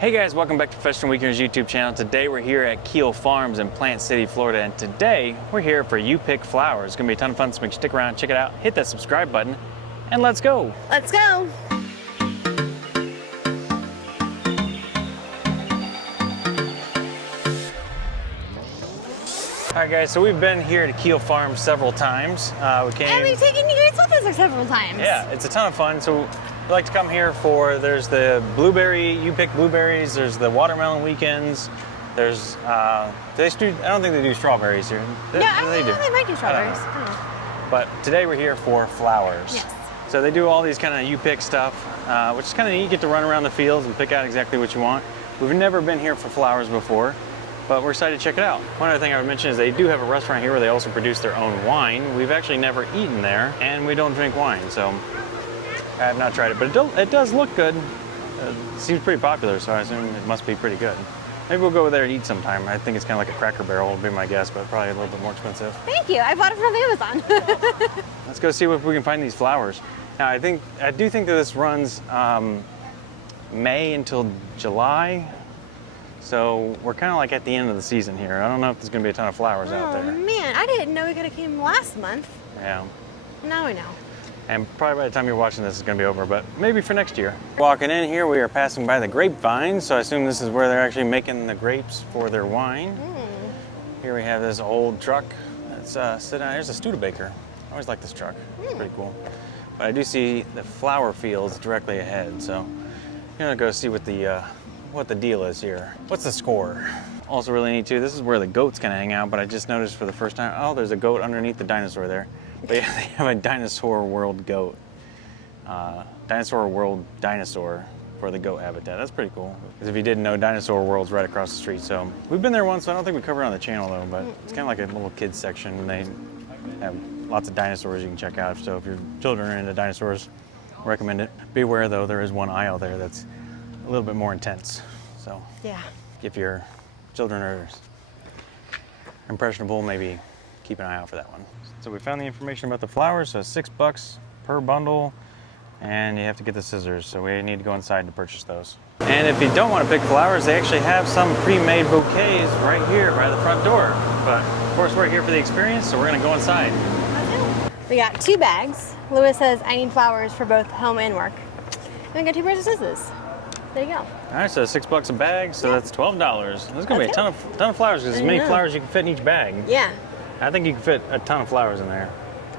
Hey guys, welcome back to Professional Weekenders YouTube channel. Today we're here at Keel Farms in Plant City, Florida, and today we're here for You Pick Flowers. It's gonna be a ton of fun, so make sure you stick around, check it out, hit that subscribe button, and let's go. Let's go. All right guys, so we've been here to Keel Farms several times. And we've taken you guys with us several times. Yeah, it's a ton of fun. So we like to come here for, there's the blueberry, You Pick blueberries, there's the watermelon weekends, there's, I don't think they do strawberries here. Yeah, They do. they might do strawberries. But today we're here for flowers. Yes. So they do all these kind of You Pick stuff, which is kind of neat. You get to run around the fields and pick out exactly what you want. We've never been here for flowers before, but we're excited to check it out. One other thing I would mention is they do have a restaurant here where they also produce their own wine. We've actually never eaten there, and we don't drink wine, so I have not tried it, but it does look good. It seems pretty popular, so I assume it must be pretty good. Maybe we'll go over there and eat sometime. I think it's kind of like a Cracker Barrel would be my guess, but probably a little bit more expensive. Thank you. I bought it from Amazon. Let's go see if we can find these flowers. Now, I do think that this runs May until July. So we're kind of like at the end of the season here. I don't know if there's going to be a ton of flowers out there. Oh man, I didn't know we could have came last month. Yeah. Now I know. And probably by the time you're watching this, it's going to be over, but maybe for next year. Walking in here, we are passing by the grapevine, so I assume this is where they're actually making the grapes for their wine. Here we have this old truck that's sitting out. Here's a Studebaker. I always like this truck. It's pretty cool. But I do see the flower fields directly ahead, so I'm going to go see what the deal is here. What's the score? Also really neat too, this is where the goats can hang out, but I just noticed for the first time, oh, there's a goat underneath the dinosaur there. But yeah, they have a Dinosaur World goat. Dinosaur World dinosaur for the goat habitat. That's pretty cool. Because if you didn't know, Dinosaur World's right across the street. So we've been there once, so I don't think we covered it on the channel though, but it's kind of like a little kids section. They have lots of dinosaurs you can check out. So if your children are into dinosaurs, recommend it. Be aware though, there is one aisle there that's a little bit more intense. So Yeah. if your children are impressionable, maybe keep an eye out for that one. So we found the information about the flowers, so $6 per bundle, and you have to get the scissors, so we need to go inside to purchase those. And if you don't want to pick flowers, they actually have some pre-made bouquets right here by the front door. But of course we're here for the experience, so we're gonna go inside. We got 2 bags. Lewis says I need flowers for both home and work. And we got 2 pairs of scissors. There you go. All right, so $6 a bag, so that's $12. There's gonna be a ton of flowers, because as many flowers you can fit in each bag. Yeah, I think you can fit a ton of flowers in there.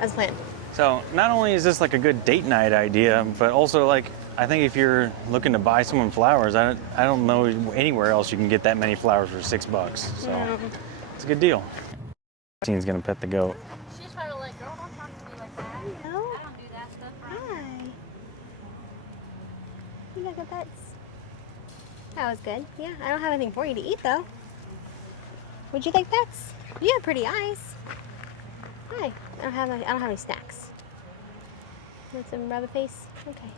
as planned. So not only is this like a good date night idea, but also like, I think if you're looking to buy someone flowers, I don't know anywhere else you can get that many flowers for $6. So it's a good deal. Christine's gonna pet the goat. She's trying to like, girl, don't talk to me like that. Hello. I don't do that stuff. Right? Hi. You got good pets. That was good. Yeah, I don't have anything for you to eat though. Would you like pets? You have pretty eyes. Hi. I don't have any snacks. Want some rubber face? Okay.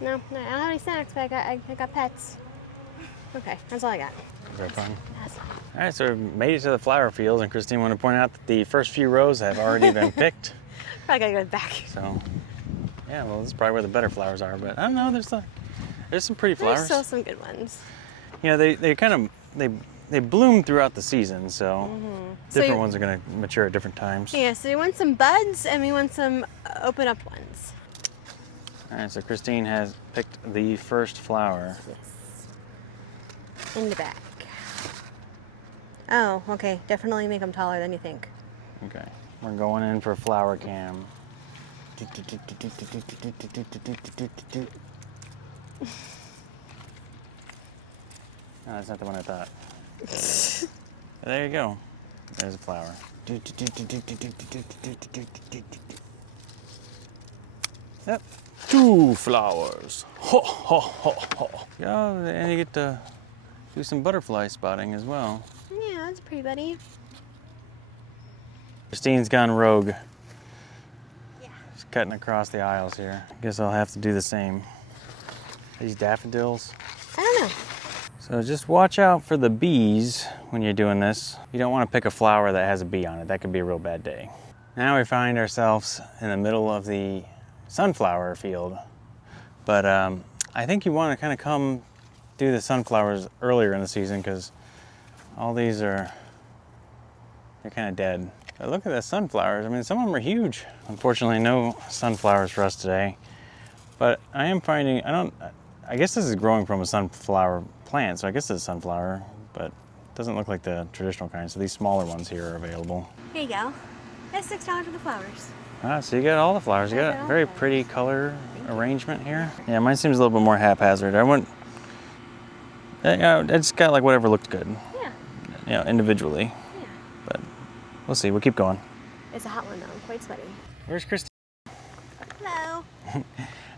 No, I don't have any snacks, but I got pets. Okay, that's all I got. Very fun. That's all. All right, so we made it to the flower fields, and Christine wanted to point out that the first few rows have already been picked. Probably gotta go back. So, yeah, well, this is probably where the better flowers are, but I don't know, there's some pretty flowers. There's still some good ones. You know, they kind of, they bloom throughout the season, so different ones are going to mature at different times. Yeah, so we want some buds and we want some open up ones. All right, so Christine has picked the first flower. Yes. In the back. Oh, okay. Definitely make them taller than you think. Okay, we're going in for flower cam. No, that's not the one I thought. There you go. There's a flower. Yep. 2 flowers. Ho, ho, ho, ho. Yeah, and you get to do some butterfly spotting as well. Yeah, that's pretty, buddy. Christine's gone rogue. Yeah. She's cutting across the aisles here. I guess I'll have to do the same. These daffodils. I don't know. So just watch out for the bees when you're doing this. You don't want to pick a flower that has a bee on it. That could be a real bad day. Now we find ourselves in the middle of the sunflower field. But I think you want to kind of come do the sunflowers earlier in the season because all these they're kind of dead. But look at the sunflowers. I mean, some of them are huge. Unfortunately, no sunflowers for us today. But I am finding, I guess this is growing from a sunflower plant, so I guess it's a sunflower, but it doesn't look like the traditional kind. So these smaller ones here are available. Here you go. That's $6 for the flowers. Ah, so you got all the flowers. You got a very pretty color arrangement here. Yeah, mine seems a little bit more haphazard. I wouldn't, it's got like whatever looked good. Yeah. You know, individually. Yeah. But we'll see. We'll keep going. It's a hot one though. I'm quite sweaty. Where's Christy? Hello.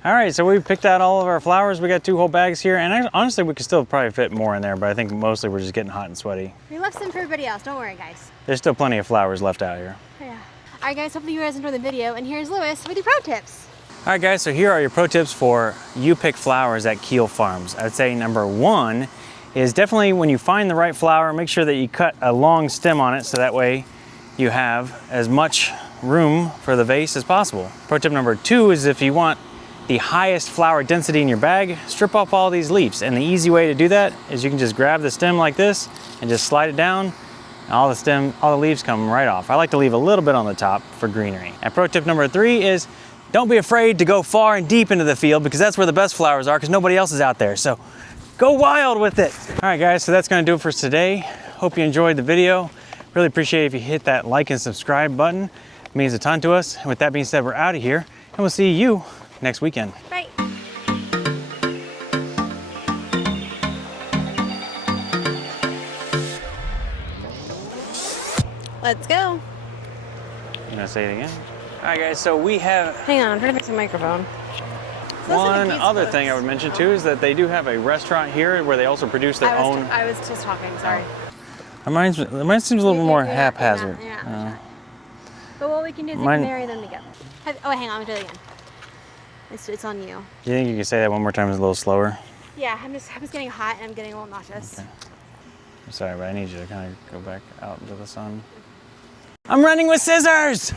All right, so we picked out all of our flowers. We got 2 whole bags here, and honestly, we could still probably fit more in there, but I think mostly we're just getting hot and sweaty. We left some for everybody else. Don't worry, guys. There's still plenty of flowers left out here. Yeah. All right, guys. Hopefully you guys enjoyed the video, and here's Lewis with your pro tips. All right, guys, so here are your pro tips for you pick flowers at Keel Farms. I'd say number 1 is definitely when you find the right flower, make sure that you cut a long stem on it so that way you have as much room for the vase as possible. Pro tip number 2 is if you want the highest flower density in your bag, strip off all these leaves. And the easy way to do that is you can just grab the stem like this and just slide it down. And all the leaves come right off. I like to leave a little bit on the top for greenery. And pro tip number 3 is don't be afraid to go far and deep into the field because that's where the best flowers are because nobody else is out there. So go wild with it. All right, guys, so that's gonna do it for us today. Hope you enjoyed the video. Really appreciate it if you hit that like and subscribe button. It means a ton to us. And with that being said, we're out of here and we'll see you next weekend. Bye. Let's go. You gonna say it again? All right, guys, so we have Hang on, I'm trying to fix the microphone. one other thing I would mention too is that they do have a restaurant here where they also produce their own. I was just talking, sorry. Mine seems a little bit more haphazard. Yeah. But what we can do is we Mine- can marry them together. Oh, hang on, I'll do it again. It's on you. Do you think you can say that one more time a little slower? Yeah, I was getting hot and I'm getting a little nauseous. Okay. I'm sorry, but I need you to kind of go back out into the sun. I'm running with scissors!